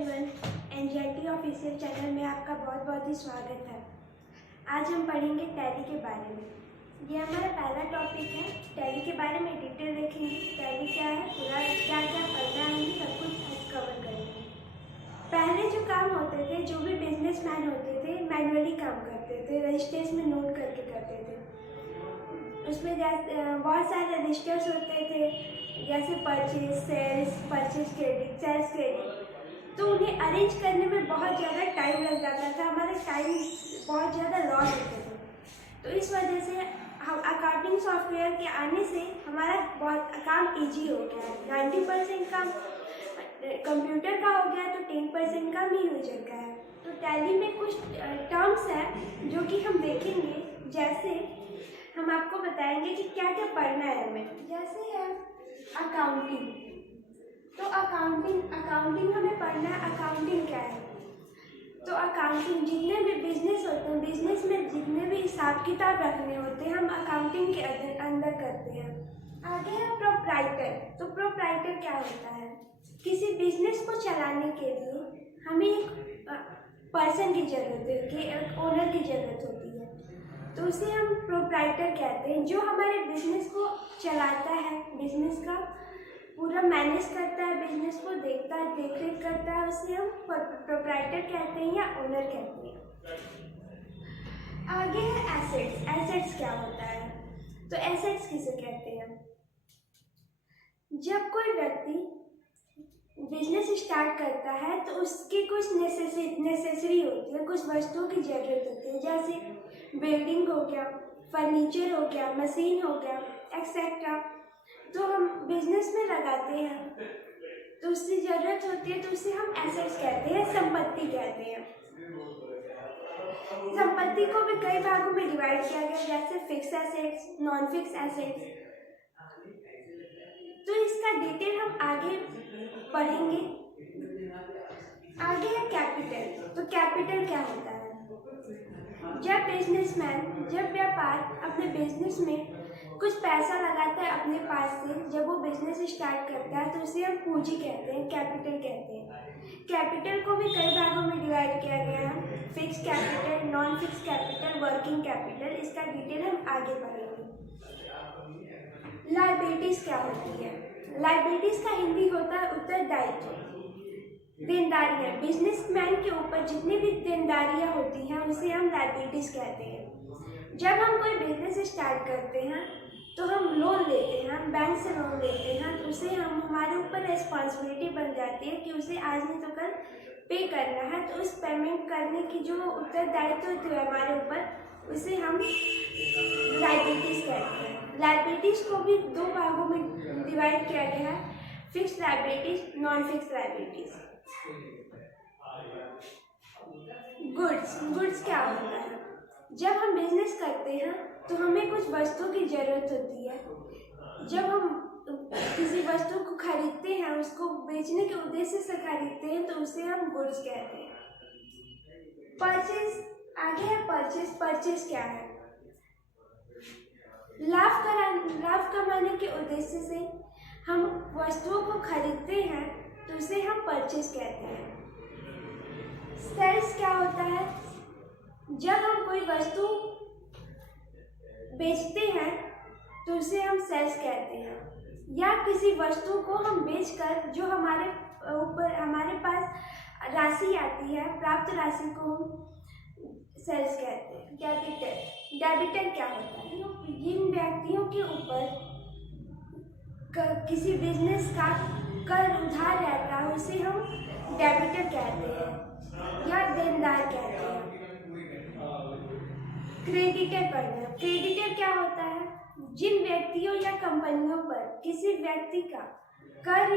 Everyone, एनजेटी official channel में आपका बहुत बहुत ही स्वागत है। आज हम पढ़ेंगे टैली के बारे में। ये हमारा पहला टॉपिक है। टैली के बारे में डिटेल देखेंगे। टैली क्या है, पूरा क्या क्या पढ़ना है, सब कुछ कवर करेंगे। पहले जो काम होते थे, जो भी बिजनेसमैन होते थे, मैनुअली काम करते थे, रजिस्टर्स में नोट करके करते थे। उसमें बहुत सारे रजिस्टर्स होते थे, जैसे purchase, sales, purchase credit, sales credit. तो उन्हें अरेंज करने में बहुत ज़्यादा टाइम लग जाता था, हमारे टाइम बहुत ज़्यादा लॉस होते थे। तो इस वजह से हम अकाउंटिंग सॉफ्टवेयर के आने से हमारा बहुत काम इजी हो गया है। 90% काम कंप्यूटर का हो गया, तो 10% काम ही यूजर का है। तो टैली में कुछ टर्म्स हैं जो कि हम देखेंगे। जैसे हम आपको बताएंगे कि क्या क्या पढ़ना है हमें। जैसे है अकाउंटिंग, तो अकाउंटिंग हमें पढ़ना है। अकाउंटिंग क्या है? तो अकाउंटिंग, जितने भी बिजनेस होते हैं, बिजनेस में जितने भी हिसाब किताब रखने होते हैं, हम अकाउंटिंग के अंदर करते हैं। आगे है प्रोप्राइटर। तो प्रोप्राइटर क्या होता है? किसी बिजनेस को चलाने के लिए हमें एक पर्सन की ज़रूरत है, एक ओनर की ज़रूरत होती है। तो उसे हम प्रोप्राइटर कहते हैं, जो हमारे बिजनेस को चलाता है, बिजनेस का पूरा मैनेज करता है, बिजनेस को देखता है, देखरेख करता है। उसे हम प्रोप्राइटर कहते हैं या ओनर कहते हैं। आगे है एसेट्स। एसेट्स क्या होता है? तो एसेट्स किसे कहते हैं? जब कोई व्यक्ति बिजनेस स्टार्ट करता है तो उसकी कुछ नेसेसरी होती है, कुछ वस्तुओं की ज़रूरत होती है। जैसे बिल्डिंग हो गया, फर्नीचर हो गया, मशीन हो गया, एक्सेट्रा। तो हम बिजनेस में लगाते हैं तो उसकी ज़रूरत होती है, तो उसे हम एसेट्स कहते हैं, संपत्ति कहते हैं। संपत्ति को भी कई भागों में डिवाइड किया गया, जैसे fix assets, non fix assets. तो इसका डिटेल हम आगे पढ़ेंगे। आगे है कैपिटल। तो कैपिटल क्या होता है? जब व्यापार अपने बिजनेस में कुछ पैसा लगाता है अपने पास से, जब वो बिजनेस स्टार्ट करता है, तो उसे हम पूंजी कहते हैं, कैपिटल कहते हैं। कैपिटल को भी कई भागों में डिवाइड किया गया है, fix capital, non fix capital, working capital. इसका डिटेल हम आगे पढ़ेंगे। लायबिलिटीज क्या होती है? लायबिलिटीज का हिंदी होता है उत्तरदायित्व। देनदारियाँ, बिजनेसमैन के ऊपर जितनी भी देनदारियाँ होती हैं उसे हम लायबिलिटीज कहते हैं। जब हम कोई बिजनेस स्टार्ट करते हैं तो हम लोन लेते हैं, हम बैंक से लोन लेते हैं, तो उसे हमारे ऊपर रिस्पॉन्सिबिलिटी बन जाती है कि उसे आज नहीं तो कल पे करना है। तो उस पेमेंट करने की जो उत्तरदायित्व होती है हमारे ऊपर, उसे हम लायबिलिटीज कहते हैं। लायबिलिटीज को भी दो भागों में डिवाइड किया गया है, fix liabilities, non fix liabilities. Goods क्या होता है? जब हम बिजनेस करते हैं तो हमें कुछ वस्तुओं की ज़रूरत होती है। जब हम किसी वस्तु को खरीदते हैं, उसको बेचने के उद्देश्य से खरीदते हैं, तो उसे हम गुड्स कहते हैं। परचेज, आगे है परचेज। परचेज क्या है? लाभ कमाने के उद्देश्य से हम वस्तुओं को खरीदते हैं, तो उसे हम परचेज कहते हैं। सेल्स क्या होता है? जब हम कोई वस्तु बेचते हैं तो उसे हम सेल्स कहते हैं। या किसी वस्तु को हम बेचकर जो हमारे पास राशि आती है, प्राप्त राशि को हम सेल्स कहते हैं। डेबिटर क्या होता है? जिन व्यक्तियों के ऊपर किसी बिजनेस का कर उधार रहता है, उसे हम डेबिटर कहते हैं या देनदार कहते हैं। क्रेडिटर पढ़ना। क्रेडिटर क्या होता है? जिन व्यक्तियों या कंपनियों पर किसी व्यक्ति का कर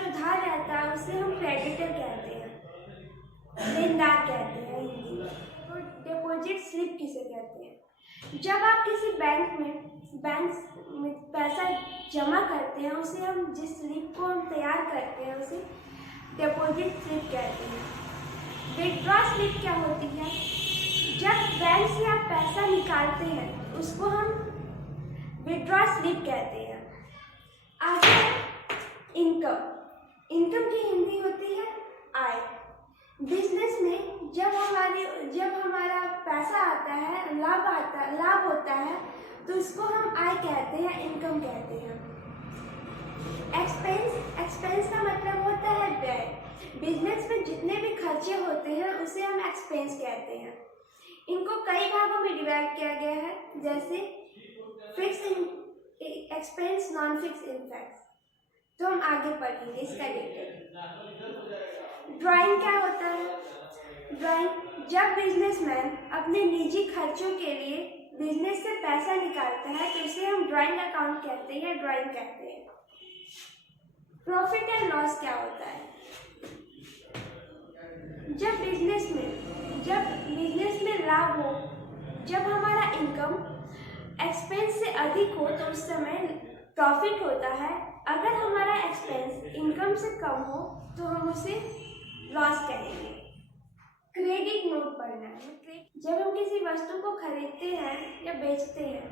उधार रहता है, उसे हम क्रेडिटर कहते हैं, देनदार कहते हैं हिंदी में। तो डिपॉजिट स्लिप किसे कहते हैं? जब आप किसी बैंक में पैसा जमा करते हैं, उसे हम जिस स्लिप को हम तैयार करते हैं उसे डिपॉजिट स्लिप कहते हैं। विथड्रॉ स्लिप क्या होती है? जब बैंक से आप पैसा निकालते हैं उसको हम विथड्रॉ स्लिप कहते हैं। आगे इनकम। इनकम की हिंदी होती है आय। पैसा आता है, लाभ होता है, तो उसको हम आय कहते हैं, इनकम कहते हैं। एक्सपेंस का मतलब होता है व्यय। बिजनेस में जितने भी खर्चे होते हैं उसे हम एक्सपेंस कहते हैं। इनको कई भागों में डिवाइड किया गया है, जैसे fix expense, non fix in fact. तो हम आगे पढ़ेंगे इसका डिटेल। ड्राइंग क्या होता है? ड्राइंग, जब बिजनेसमैन अपने निजी खर्चों के लिए बिजनेस से पैसा निकालता है तो इसे हम ड्राइंग अकाउंट कहते हैं, ड्राइंग कहते हैं। प्रॉफिट एंड लॉस क्या होता है? जब बिजनेस में लाभ हो, जब हमारा इनकम एक्सपेंस से अधिक हो तो उस समय प्रॉफिट होता है। अगर हमारा एक्सपेंस इनकम से कम हो तो हम उसे लॉस कहेंगे। क्रेडिट नोट पढ़ना है। जब हम किसी वस्तु को खरीदते हैं या बेचते हैं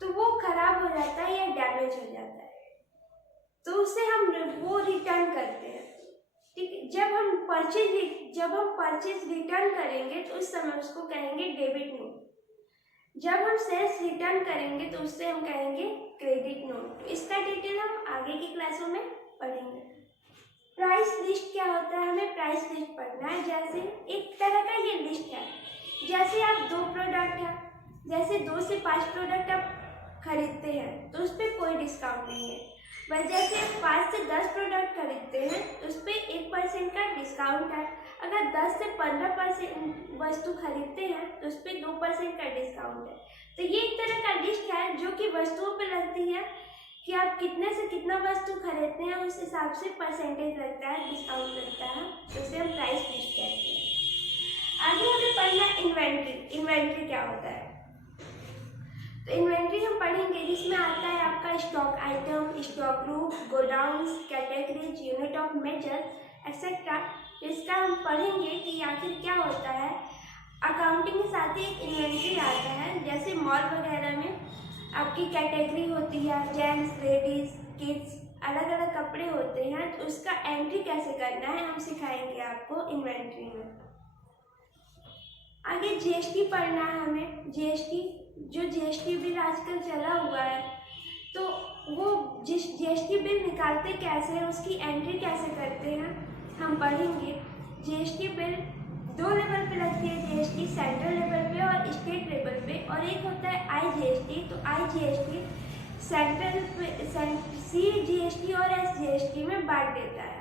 तो वो खराब हो जाता है या डैमेज हो जाता है, तो उसे हम वो रिटर्न करते हैं। ठीक है, जब हम परचेज रिटर्न करेंगे तो उस समय उसको कहेंगे डेबिट नोट। जब हम सेल्स रिटर्न करेंगे तो उससे हम कहेंगे क्रेडिट नोट। इसका डिटेल हम आगे की क्लासों में पढ़ेंगे। प्राइस लिस्ट क्या होता है? हमें प्राइस लिस्ट पढ़ना है। जैसे एक तरह का ये लिस्ट है, जैसे आप 2 से 5 प्रोडक्ट आप खरीदते हैं तो उस पर कोई डिस्काउंट नहीं है। बस जैसे 5 से 10 प्रोडक्ट खरीदते हैं तो उस पर 1% का डिस्काउंट है। अगर 10 से 15% वस्तु खरीदते हैं तो उस पर 2% का डिस्काउंट है। तो ये एक तरह का लिस्ट है जो कि वस्तुओं पर लगती है कि आप कितने से कितना वस्तु खरीदते हैं, उस हिसाब से परसेंटेज लगता है, डिस्काउंट लगता है, तो उसे हम प्राइस लिस्ट कहते हैं। आगे हमें पढ़ना इन्वेंट्री। इन्वेंट्री क्या होता है? तो इन्वेंट्री हम पढ़ेंगे जिसमें आता है आपका stock item, stock group, godowns, categories, unit of measure etcetera. इसका हम पढ़ेंगे कि आखिर क्या होता है। अकाउंटिंग के साथ ही एक इन्वेंट्री आता है, जैसे मॉल वगैरह में आपकी कैटेगरी होती है, जेंट्स, लेडीज, किड्स, अलग अलग कपड़े होते हैं, तो उसका एंट्री कैसे करना है हम सिखाएंगे आपको इन्वेंट्री में। आगे जीएसटी पढ़ना है हमें। जीएसटी बिल आजकल चला हुआ है, तो वो जीएसटी बिल निकालते कैसे हैं, उसकी एंट्री कैसे करते हैं हम पढ़ेंगे। जीएसटी बिल 2 लेवल पे लगती है, जीएसटी सेंट्रल लेवल पे और स्टेट लेवल पे, और एक होता है आईजीएसटी। तो आईजीएसटी सेंट्रल सीजीएसटी और एसजीएसटी में बांट देता है।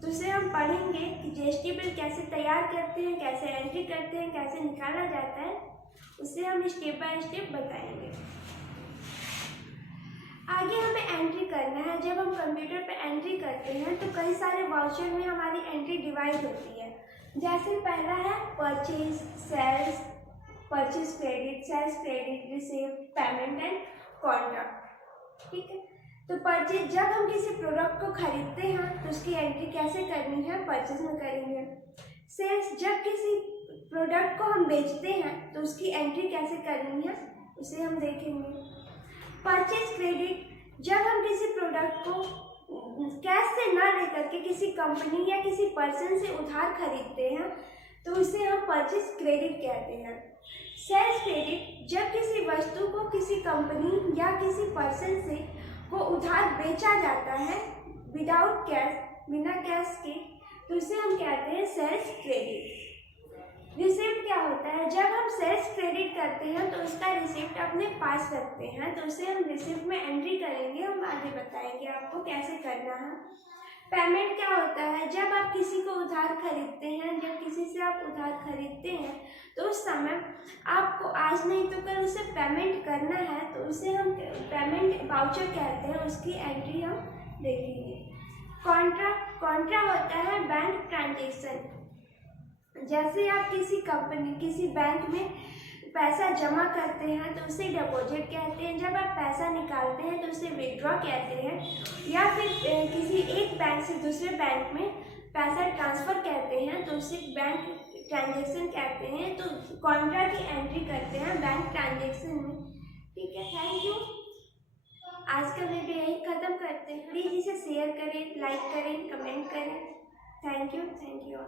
तो उसे हम पढ़ेंगे कि जीएसटी बिल कैसे तैयार करते हैं, कैसे एंट्री करते हैं, कैसे निकाला जाता है, उसे हम स्टेप बाय स्टेप बताएंगे। आगे हमें एंट्री करना है। जब हम कंप्यूटर पे एंट्री करते हैं तो कई सारे वाउचर में हमारी एंट्री डिवाइड होती है। जैसे पहला है purchase, sales, purchase credit, sales credit, received, payment and contract. ठीक है, तो परचेज, जब हम किसी प्रोडक्ट को खरीदते हैं तो उसकी एंट्री कैसे करनी है, परचेज में करेंगे। सेल्स, जब किसी प्रोडक्ट को हम बेचते हैं तो उसकी एंट्री कैसे करनी है, उसे हम देखेंगे। परचेज क्रेडिट, जब हम किसी प्रोडक्ट को कैश से ना लेकर के किसी कंपनी या किसी पर्सन से उधार खरीदते हैं तो उसे हम परचेज क्रेडिट कहते हैं। सेल्स क्रेडिट, जब किसी वस्तु को किसी कंपनी या किसी पर्सन से को उधार बेचा जाता है विदाउट कैश, बिना कैश के, तो उसे हम कहते हैं सेल्स क्रेडिट। रिसिप्ट क्या होता है? जब हम सेल्स क्रेडिट करते हैं तो उसका रिसिप्ट अपने पास रखते हैं, तो उसे हम रिसिप्ट में एंट्री करेंगे, हम आगे बताएंगे आपको कैसे करना है। पेमेंट क्या होता है? जब आप किसी को उधार खरीदते हैं, जब किसी से आप उधार खरीदते हैं तो उस समय आपको आज नहीं तो कल उसे पेमेंट करना है, तो उसे हम पेमेंट वाउचर कहते हैं, उसकी एंट्री हम देखेंगे। कॉन्ट्रा होता है बैंक ट्रांजेक्शन। जैसे आप किसी बैंक में पैसा जमा करते हैं तो उसे डिपॉजिट कहते हैं, जब आप पैसा निकालते हैं तो उसे विड्रॉ कहते हैं, या फिर किसी एक बैंक से दूसरे बैंक में पैसा ट्रांसफ़र कहते हैं तो उसे बैंक ट्रांजेक्शन कहते हैं। तो कॉन्ट्रा की एंट्री करते हैं बैंक ट्रांजेक्शन में। ठीक है, थैंक यू। आज का वीडियो यही ख़त्म करते हैं। प्लीज़ इसे शेयर करें, लाइक करें, कमेंट करें। Thank you all.